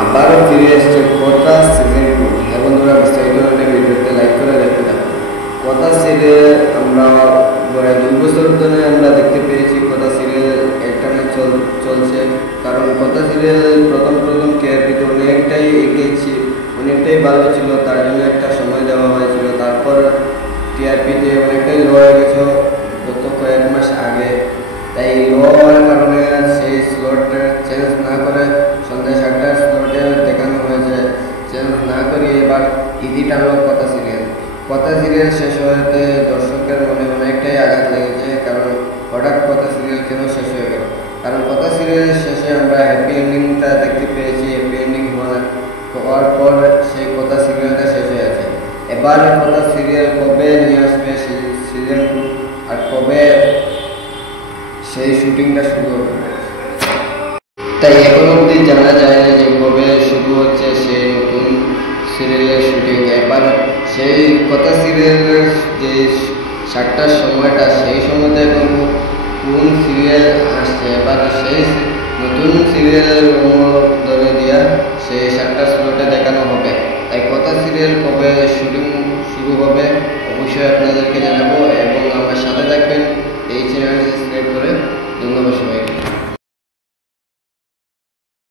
আবারও ফিরে এসছে কথা সিজন 2। হ্যাঁ বন্ধুরা, বিস্তারিত ভিডিওতে লাইক করে দেখতে থাকুন। কথা সিরিয়াল আমরা প্রায় 2 বছর ধরে আমরা দেখতে পেয়েছি কথা সিরিয়াল একটানা চলছে। কারণ কথা সিরিয়াল প্রথম কেআরপিতে অনেকটাই এগিয়েছি, অনেকটাই ভালো ছিল, তার জন্য একটা সময় দেওয়া হয়েছিল। তারপর টিআরপিতে অনেকটাই লো হয়ে গেছে গত কয়েক মাস আগে। তাই লো হওয়ার কারণে সেই স্লটটা চেঞ্জ না করে সন্ধ্যা 7টার স্লটে দেখানো হয়েছে। চেঞ্জ না করে এবার ইতি টানলো কথা সিরিয়াল। কথা সিরিয়াল শেষ হতে দর্শকের মনে অনেকটাই আঘাত লেগেছে। কারণ হঠাৎ কথা সিরিয়াল কেন শেষ হয়ে গেল? কারণ কথা সিরিয়ালের শেষে আমরা হ্যাপি এন্ডিংটা দেখতে পেয়েছি। হ্যাপি এন্ডিং হওয়ার পর সেই কথা সিরিয়ালটা শেষ হয়ে আছে। এবার কথা সিরিয়াল কবে নিয়ে আসবে সিজন 2 আর কবে সেই শুটিংটা শুরু হবে, তাই এখন অবধি জানা যায় না যে কবে শুরু হচ্ছে সেই নতুন সিরিয়ালের শুটিং। এবার সেই কথা সিরিয়ালের যে 7টার সময়টা, সেই সময়টা এখন কোন সিরিয়াল আসছে, এবার সেই নতুন সিরিয়ালের ধরে দিয়া সেই 7টার স্লটে দেখানো হবে। তাই কথা সিরিয়াল কবে শুটিং শুরু হবে অবশ্যই আপনাদেরকে জানাবো, এবং আমার সাথে থাকবেন। এই চ্যানেলটি সাবস্ক্রাইব করে। ধন্যবাদ সবাইকে।